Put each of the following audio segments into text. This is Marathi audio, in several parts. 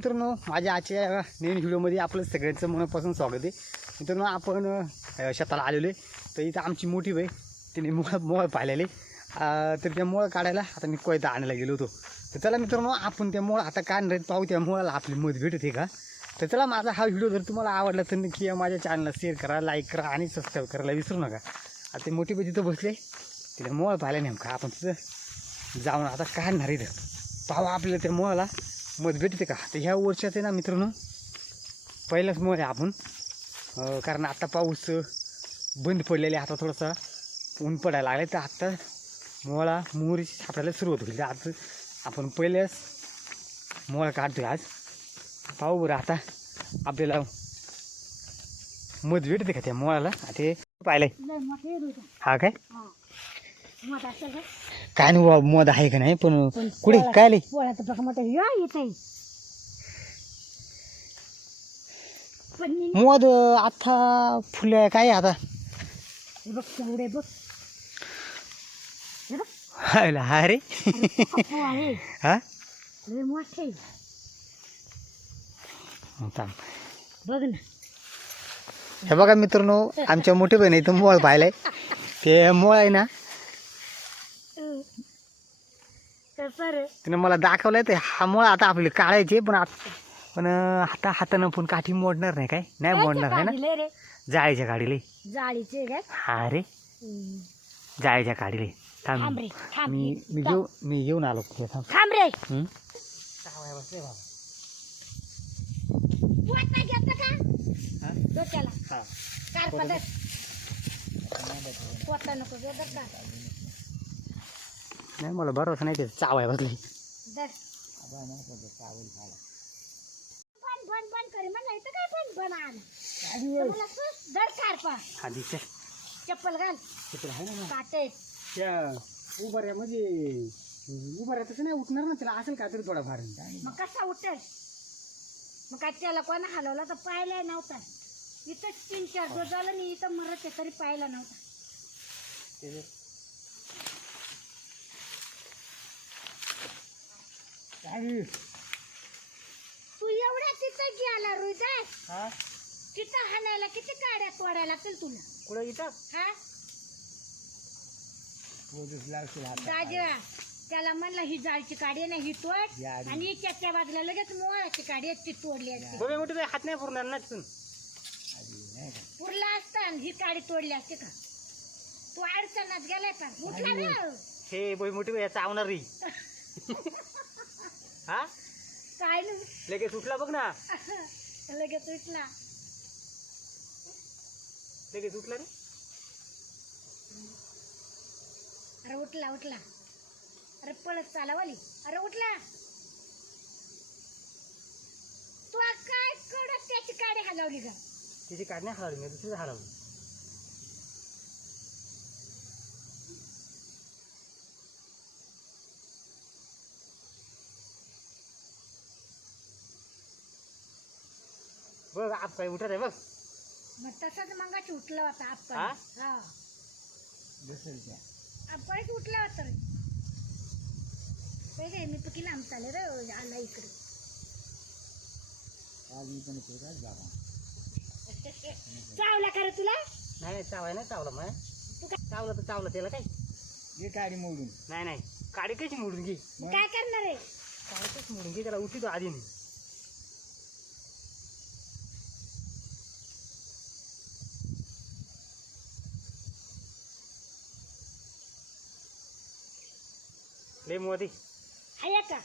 मित्रांनो माझ्या आजच्या नवीन व्हिडिओमध्ये आपलं सगळ्यांचं मनापासून स्वागत आहे. मित्रांनो आपण शेताला आलेलो आहे. तर इथं आमची मोठी बाई तिने मुळं मुळं पाहिलेले तर त्या मुळं काढायला आता मी कोयता आणायला गेलो होतो. तर चला मित्रांनो आपण त्या मुळं आता काढणार आहेत. पाहू त्या मुळाला आपली मत भेटते का? तर चला माझा हा व्हिडिओ जर तुम्हाला आवडला तर नक्की माझ्या चॅनलला शेअर करा लाईक करा आणि सबस्क्राईब करायला विसरू नका. आता ते मोठी बाई तिथं बसले तिला मुळं पाहिलं नेमका. आपण तिथं जाऊन आता काढणार इथं. पाहू आपल्याला त्या मुळाला. मत भेटते का? तर ह्या वर्षात आहे ना मित्रांनो पहिलाच मोळ आहे आपण. कारण आता पाऊस बंद पडलेले आता थोडासा ऊन पडायला लागले तर आत्ता मोळा मोहरी सापडायला सुरुवात होईल. आज आपण पहिल्याच मोळा काढतोय आज. पाहू बरं आता आपल्याला मध भेटते का त्या मोळाला? ते होते हा काय? काय नाही बुवा, मध आहे का नाही पण कुठे काय आले? पोळ्याचं बघा मोठं या येते पण मी- मध आता फुलं काय आहे आता? हे बघ केवढे बघ. हे बघ. हायला, हा रे. अप्पू आहे. हा? लय मोठे. थांब. बघ ना. हे बघा मित्रांनो आमच्या मोठे बहीण इथं मोळ पाहिलाय. ते मोळ आहे ना अं. कसं रे तिने मला दाखवलंय ते. हा मोळ आता आपले काढायचे पण आत- पण आता हातानं पण काठी मोडणार नाही काय? नाही मोडणार आहे ना? जाळीच्या काढीले. जाळीचे हा रे. जाळीच्या काढीले. थांब. थांब रे थांब. मी मी घेऊ मी घेऊन आलो. ते थांब. थांब रे. हं? पोता घेतलं का हा? डोक्याला हा. कार पदर पोता नको घेऊ बरं का नाही मला बरोबर नाही ते चावाय बसली दर. पण पण पण करे म्हणलं इथं काय पण पण आण. तर मला तू दर कार पा. हा दिसते चप्पल घाल. तिकडे आहे ना. काटे. त्या उभाऱ्यामध्ये उभाऱ्या तसं नाही उठणार ना त्याला. असेल काहीतरी थोडाफार. मग कसा उठेल? मग काय त्याला कोणा हलवला तर पाहिला नव्हता. इथं तीन चार दिवस झालं नाही इथं मरत आहे तरी पाहिला नव्हता. तू एवढ्या तिथं गेला रुईदास हा? तिथं हाणायला किती काड्या तोडायला लागतील तुला? कुठं इथं? हा? राजा त्याला म्हणलं ही जाळची काडी आहे ना ही तोड. याडी. आणि त्याच्या बाजूला लगेच मोळाची काडी आहे ती तोडली असती. बघा मोठी बाई, हात नाही पुरणार ना तिथून? पुरला असता आणि ही काडी तोडली असते का? तू अडचणात गेलाय का उठला ना हे बोई मोठी बाई चावणार री हा? काय नाही. लगेच उठला बघ ना. लगेच उठला. लगेच उठला रे. अरे उठला उठला. अरे पळत चालवली अरे उठला. तू काय कडक त्याची काडी हलवली का तिची काढण्या हरवली मी हरवली बघ आप काय उठत आहे बघ. मग तसाच मंगाची उठला होता आपण. हा? हा. आपणच उठला होता रे काय मी पकी लांब चाले रे आला इकडे. चावला का रे तुला? नाही नाही चावाय नाही चावला मग तू काय चावलं तर चावलं त्याला काय? ये काडी मोडून. नाही नाही काडी कशी मोडून घे? काय करणार आहे? काडी कशी मोडून घे त्याला उठी तो आधी. नाही लय मोदी. आहे का?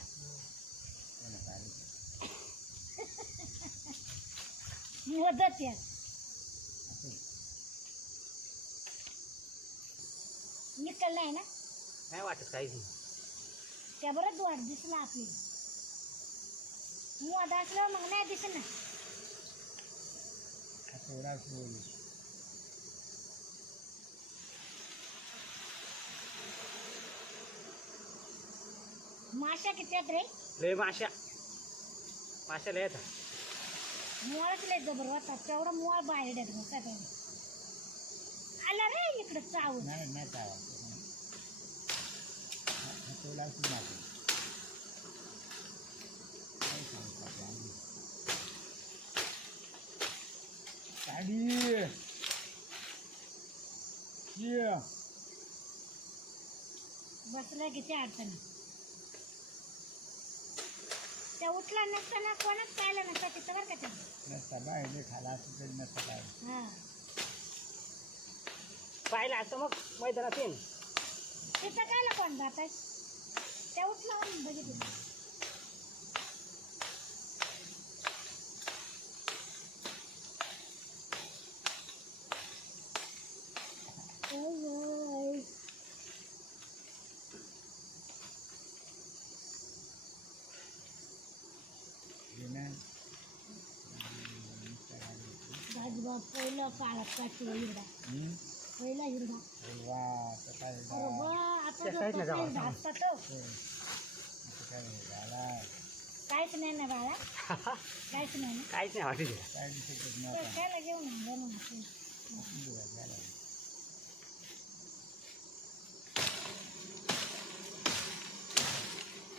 मदत या निकल नाही ना? नाही वाटत काहीच नाही त्या बरं वाट दिसला आपली मध असलं मग नाही दिसत ना. थोडा बोलू माशा किती आहेत रे? लय माशा माशा लय आहेत. मुळाच लय जबर होतात तेवढं मुळ बाहेर डेट होता तेवढं. आला रे इकडे चावून. नाही नाही चावा Allez Yeah बसला किती अडचणी त्या उठला नसताना कोणाच पाहिलं नसतं तिथं बरं का त्यानं नसता बाहेर खाला असं तरी नसता काय हा. पाहिलं असं मग मैदानात येईन. तिथं कायला कोण जात आहे त्या उठला म्हणून बघितलं. भाजबा पहिलं काळात काठी हिरडा हम्म? पहिला हिरडा वा आता अरे? वा जो तो काहीच नाही ना बाळा काहीच नाही ना काहीच नाही वाटत तिला. काय दिसतच तो नव्हता कायला घेऊन आलं मग आपण? दिवस झाला.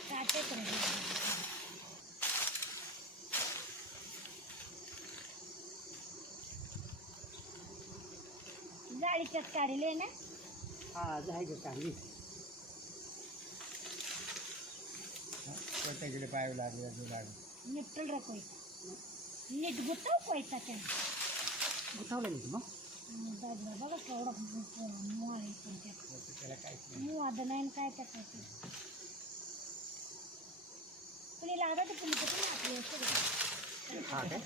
काटेच राहिले. जाळीच्यात काढले ना? हा जाय गं चांगली? प्रत्येकीकडे पाय लागले जो लागले? नीट रकोय नीट गुतव कोयता त्या गुतावलं नाही मग? दादा बघा केवढा आहे पण त्याला काहीच नाही. मुवाद नाही न काय आहे. कुणी लागत कुणी कुठे आपली हा काय?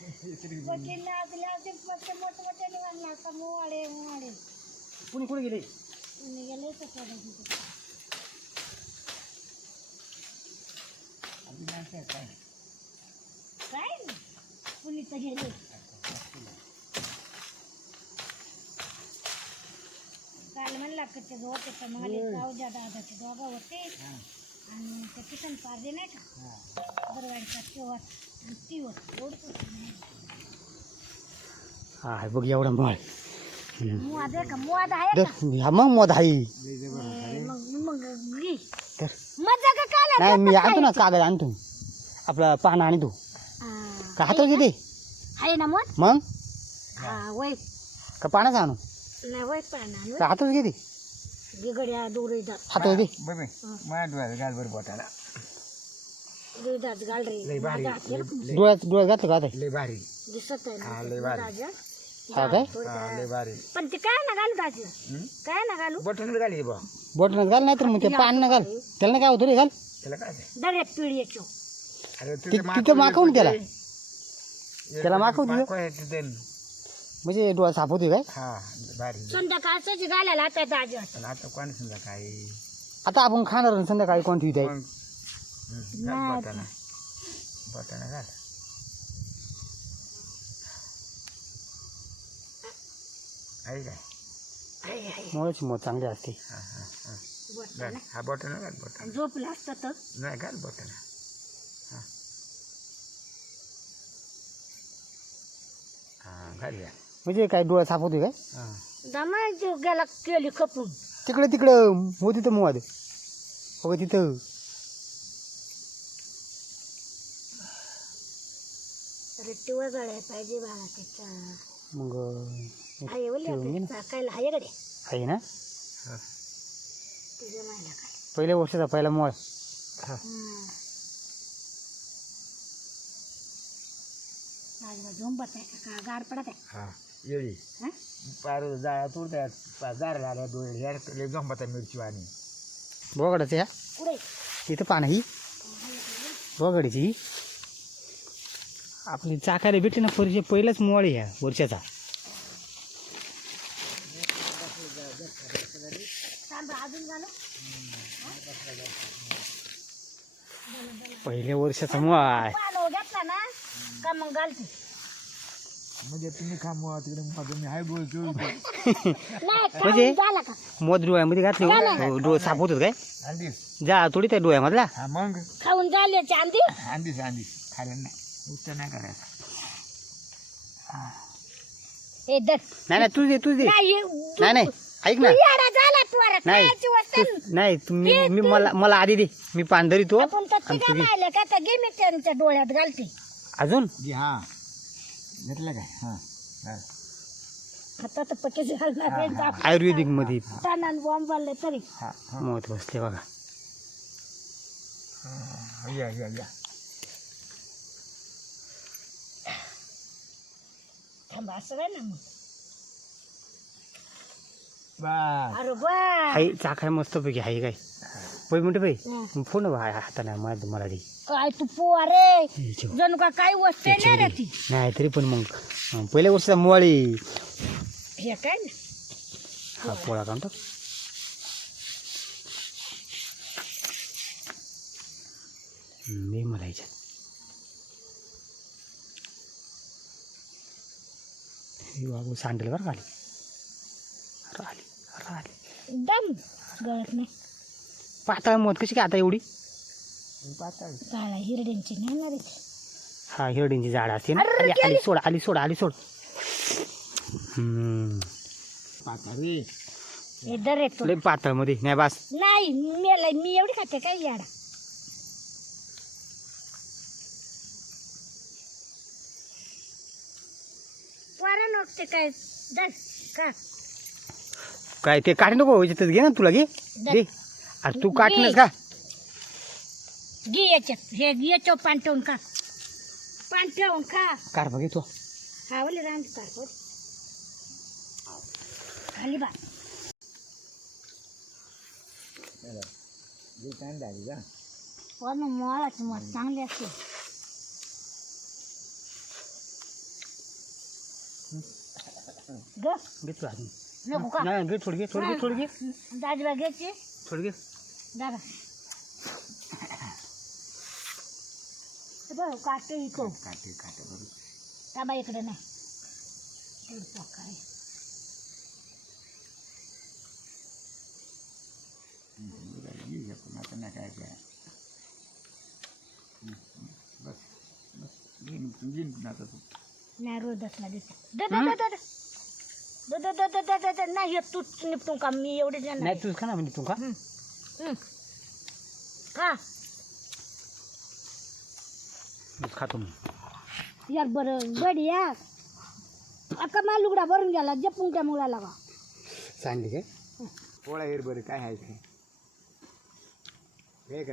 वकील आपले असे मोठे मोठे मोठे निवडला आता मुवाडे मुवाडे. कुणी कुठे गेले? कुणी गेले तर काय कुणी तर गेले. काल म्हणला का ते होते तर मला जाऊद्या दादाचे दोघं होते. आणि ते किसन पारदे नाही का? बरवाडीचा ते होत हा बघ एवढा मळ हा मग मध नाही मी आणतो ना कागद आणतो. आपला पान आणतो का हातात ना मग? का पानाच आणू? नाही वय पण का हातात दात हातात बघ. माझ्या डोळ्यात घाल बरं बोटाला दोरी दात घाल रे. लय भारी. माझ्या हाताला लय- डोळ्यात डोळ्यात घातलं का आता? लय भारी. दिसत आहे हा, ना लय भारी. राजा. हा काय हा लय भारी. पण ते काय ना घालू दाजी हं? काय ना घालू? बटन घाली बा. बटनच घाल नाही तर मग ते पान न घाल. त्याला नाही काय होतं रे घाल. त्याला काय ते? दर्यात पिळी येतो. अरे ति- तिथं मागवून त्याला. त्याला दिलं? मागवून म्हणजे डोळा साफ होतोय काय? हा भारी. संध्याकाळच घालायला आता दाजी पण आता कोण समजा काय आता आपण खाणार आणि संध्याकाळी कोण ठेवत आहे मग हं. बटाणा. बटाणा घाल आहे काय मुळाची मध चांगली असते. हा घाल बटाणा. घाल बटाणा. झोपलं असतं तर नाही घाल बटाणा. म्हणजे काय डोळा साफ होतोय काय? हा. दमायची गेला केली खपून. तिकडे तिकडं. होती तर मुवाद हो तिथं. रट्टी वगळाय पाहिजे बाळा त्याचा. मग हाय ठेवून घे बोल ना. चाकायला हाय गडे आहे ना? हा. तुझ्या मायला काय? पहिल्या वर्षाचा पहिला मुळ हा. झोंबत आहे का गार पडत आहे हा. येळी हा? पार जाळ्या तुरत्यात जार झाल्या दोन ह्या जंबाता मिरची आणि. बोगडाचं ह्या पुढे इथं पान ही. बोगडीची ही. आपली चाकायला भेटली ना परिचय पहिलाच मुळ ह्या वर्षाचा पहिल्या वर्षाचा मुळ घेतला ना का मग घालते म्हणजे तुम्ही खा मग तिकडे मग मी हाय बोलतो नाही म्हणजे? मध डोळ्यामध्ये घातले हो, डोळे साफ होतात काय? जा थोडी त्या डोळ्यामधला. हा मग? खाऊन झाले चांदी अंदीस अंदीस खायला नाही. उत्तर नाही करायचं हे। नाही नाही तुझ दे तुझ दे। नाही नाही नाही ऐक ना। येडा झाला तू अरे नाही. खायची वस्तू. तू- नाही तुम्ही मी मला मला आधी दे. मी पान धरी तो. आपण तर आणि तिघा तुझी मायले का? तर घे मी त्यांच्या डोळ्यात घालते. अजून? जी हा. घेतलं काय? हा आता तर पक्के झालं रे आयुर्वेदिकमध्ये. तानान बॉम्ब बांधले तरी. महत्त्व असते बघा. हा, या या या. थांबा असं आहे ना मग. बस. अरे बा हाय चाकाय मस्तपैकी हाय काय? पै म्हणते बाई. फोन बा हाताने मला मला दे काय तू पोवा रे हे ठेव. जणू का काही वस्तू नाही रे ती? नाही तरी पण मग अं, पहिल्या वर्षीचा मोळी हे काय ना? हा पोळा टाक. हं, मी मला याच्यात बाबू सांडेल बरं का आली? अरे आली अरे आली. दम. गळत नाही. पाताळ मत कशी काय आता एवढी? पातळ. काळा हिरड्यांची नाही ना रे. हा हिरडींची झाड असते ना. अरे, आली. आली सोड आली सोड आली सोड. हम्म. पातळ हे दर येतो. लय पातळमध्ये. नाही बास. नाही मेला मी एवढी खाते काय याडा वरण ओकते काय? दस का काय ते काढ नको याच्यात घे ना तुला घे. घे. अरे तू काटणस का? घे याच्यात हे याच्या पांठवून का पांठवून का काढ बघे तू. हावले राम काढ खाली बा. हो मला चांगले असते. ग घे तू आधी. नको का नाही घे थोडी घे थोडी घे थोडी घे दाजबा घ्यायची थोडी घे दादा बरं काटे इको काटे काटे बरोबर ताबा इकडे नाही काय आता नाही काय काय हं, हं, बस बस घेईन घेईन पण आता तू नाही तूच निपटून का? मी नाही तूच का ना यार बरं गडिया अक्का मला लुगडा भरून गेला जपून त्या मुला लागा सांगली काय पोळा येर बरं काय आहे काय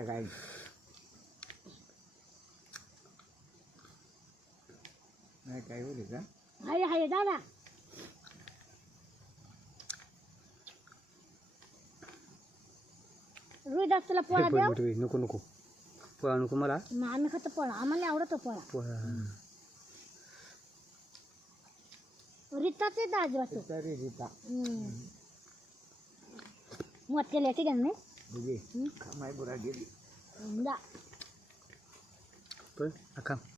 काय? काय काय होईल का? हाय हाय दादा. रोहिदास तुला पोळा बाई, नको नको. पोळा नको मला. मग आम्ही खातो पोळा. आम्हाला आवडतो पोळा. पोळा. रीताचे दाजवातो तरी रिता मत केले ठीक आहे ना तुझी हं? खमाय बुरा गेली. जा. पण अका